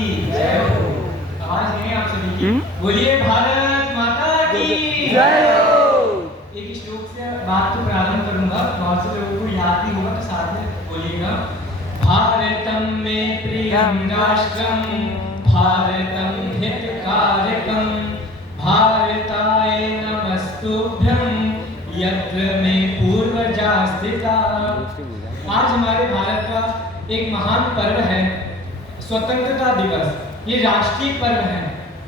जय हो। आवाज नहीं है आप सभी की। बोलिए भारत माता की जय हो। एक श्लोक से बात को प्रारंभ करूंगा, बहुत से लोगों को याद भी होगा तो साथ में बोलिएगा। भारतम मे प्रियम राष्ट्रम, भारतम हितकारकम, भारताय नमस्तुभ्यं यत्र मे पूर्वजा स्थिता। आज हमारे भारत का एक महान पर्व है स्वतंत्रता दिवस। ये राष्ट्रीय पर्व है।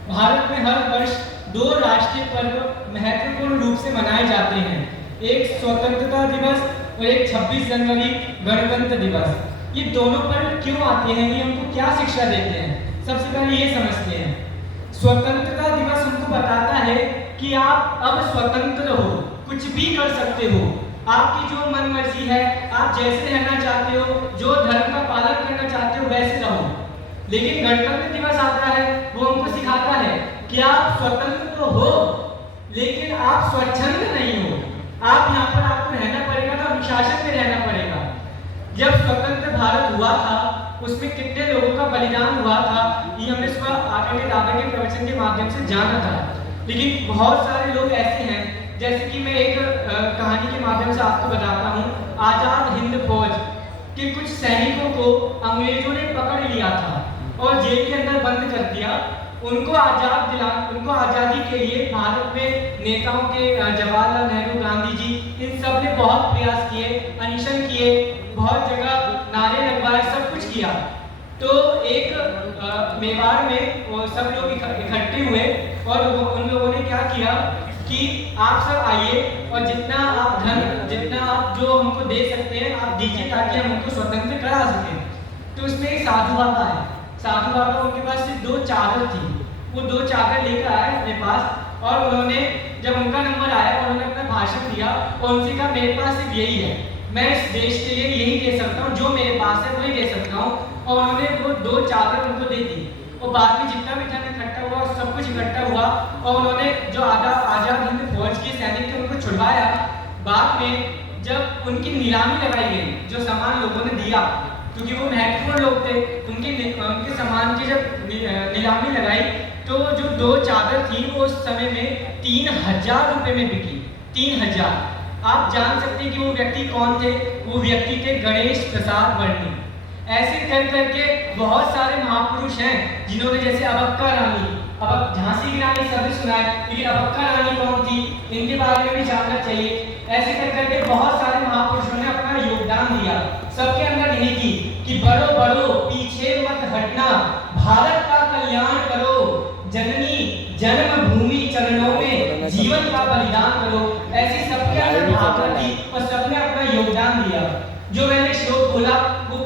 भारत में हर वर्ष 2 राष्ट्रीय पर्व महत्वपूर्ण रूप से मनाए जाते हैं, एक स्वतंत्रता दिवस और एक 26 जनवरी गणतंत्र दिवस। ये दोनों पर्व क्यों आते हैं, ये हमको क्या शिक्षा देते हैं, सबसे पहले ये समझते हैं। स्वतंत्रता दिवस हमको बताता है कि आप अब स्वतंत्र हो, कुछ भी कर सकते हो, आपकी जो मन मर्जी है, आप जैसे रहना चाहते हो, जो धर्म का पालन करना चाहते हो वैसे रहो। लेकिन गणतंत्र दिवस आता है, वो हमको सिखाता है कि आप स्वतंत्र तो हो लेकिन आप स्वच्छंद नहीं हो। आप यहाँ पर आपको रहना पड़ेगा तो अनुशासन में रहना पड़ेगा। जब स्वतंत्र भारत हुआ था उसमें कितने लोगों का बलिदान हुआ था, ये हमने सुबह आगे के दादा के प्रवचन के माध्यम से जाना था। लेकिन बहुत सारे लोग ऐसे हैं, जैसे कि मैं एक कहानी के माध्यम से आपको बताता हूँ। आजाद हिंद फौज के कुछ सैनिकों को अंग्रेजों ने पकड़ लिया था और जेल के अंदर बंद कर दिया। उनको आज़ादी के लिए भारत में नेताओं के जवाहरलाल नेहरू, गांधी जी, इन सब ने बहुत प्रयास किए, अनशन किए, बहुत जगह नारे लगवाए, सब कुछ किया। तो एक मेवाड़ में वो सब लोग इकट्ठे हुए और उन लोगों ने क्या किया कि आप सब आइए और जितना आप धन, जितना आप जो हमको दे सकते हैं आप दीजिए ताकि हम उनको स्वतंत्र करा सकें। तो उसमें एक साधु बाबा है। साधु बाबा, उनके पास सिर्फ 2 चादर थी। वो 2 चादर लेकर आए अपने पास और उन्होंने, जब उनका नंबर आया और उन्होंने अपना भाषण दिया और उनसे कहा मेरे पास सिर्फ यही है, मैं इस देश के लिए यही दे सकता हूँ, जो मेरे पास है वही दे सकता हूँ। और उन्होंने वो 2 चादर उनको दे दी। और बाद में जितना भी धन इकट्ठा हुआ सब कुछ इकट्ठा हुआ और उन्होंने जो आजाद हिंद फौज के सैनिक थे उनको छुड़वाया। बाद में जब उनकी नीलामी लगाई गई, जो सामान लोगों ने दिया, क्योंकि वो महत्वपूर्ण लोग थे, उनके सामान की जब नीलामी लगाई तो जो 2 चादर थी वो उस समय में 3000 रुपए में बिकी। 3000। आप जान सकते हैं कि वो व्यक्ति कौन थे। वो व्यक्ति थे गणेश प्रसाद वर्णी। ऐसे कर करके बहुत सारे महापुरुष हैं जिन्होंने, जैसे अबक्का रानी, अब झांसी की रानी सभी सुना है, लेकिन अबक्का रानी कौन थी, इनके बारे में भी जानना चाहिए। ऐसे कर करके बहुत सारे महापुरुषों ने अपना योगदान दिया। सबके अंदर यही थी कि बढ़ो बढ़ो पीछे मत हटना, भारत का कल्याण करो, जननी जन्मभूमि चरणों में जीवन का बलिदान करो। ऐसी सबके अंदर भावना थी और सबने अपना योगदान दिया। जो मैंने श्लोक बोला वो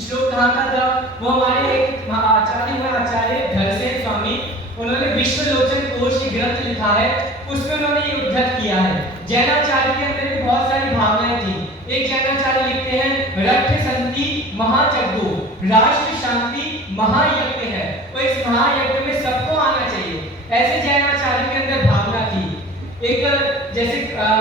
श्लोक कहाँ का था, वो हमारे एक आचार्य धरसेन स्वामी, उन्होंने विश्वलोचन कोश ग्रंथ लिखा है, उसमें उन्होंने ये उद्धृत किया है। जैनाचार्य के अंदर भी बहुत सारी भावनाएं थी। एक जैनाचार्य लिखते हैं रक्त संति महाचग्गो, राष्ट्र शांति महायज्ञ है, और इस महायज्ञ में सबको आना चाहिए। ऐसे जैनाचार्य के अंदर भावना थी। एक जैसे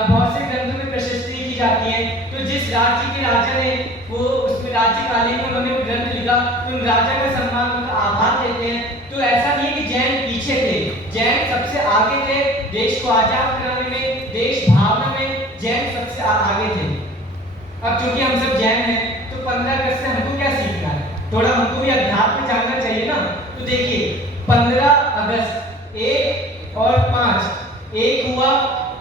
बहुत से ग्रंथों में प्रशस्ति की जाती है, तो जिस राज्य के राजा ने वो उसमें राज्य कालीन में उन्होंने ग्रंथ लिखा तो उन राजा का सम्मान, उनका आभार देते हैं। तो ऐसा नहीं कि जैन पीछे थे, जैन सबसे आगे थे। देश को आजाद कराने में, देश भावना में जैन सबसे आगे थे। अब क्योंकि हम सब जैन हैं तो 15 अगस्त से हमको क्या सीखना है, थोड़ा हमको भी अध्यात्म जानना चाहिए ना। तो देखिए 15 अगस्त 1 और 5, एक हुआ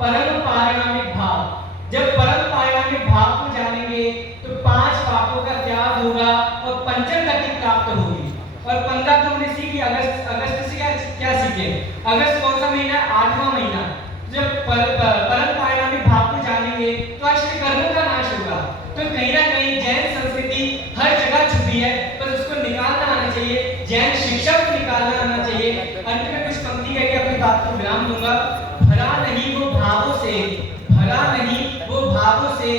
परम पारिणामिक भाव। जब परम पारिणामिक भाव को जानेंगे तो 5 पापों का त्याग होगा और पंचम गति प्राप्त होगी। और 15 तो हमने सीखी। अगस्त से क्या सीखे, अगस्त कौन सा महीना है, 8वां महीना। जब परम पारिणामिक भाव को जानेंगे तो अष्ट कर्मों का नाश होगा। तो कहीं ना कहीं जैन संस्कृति हर जगह छुपी है, पर उसको निकालना आना चाहिए, जैन शिक्षा को निकालना आना चाहिए। अंत में कुछ पंक्ति करके अपनी बात को विराम दूंगा। भरा नहीं वो भावों से, भरा नहीं वो भावों से,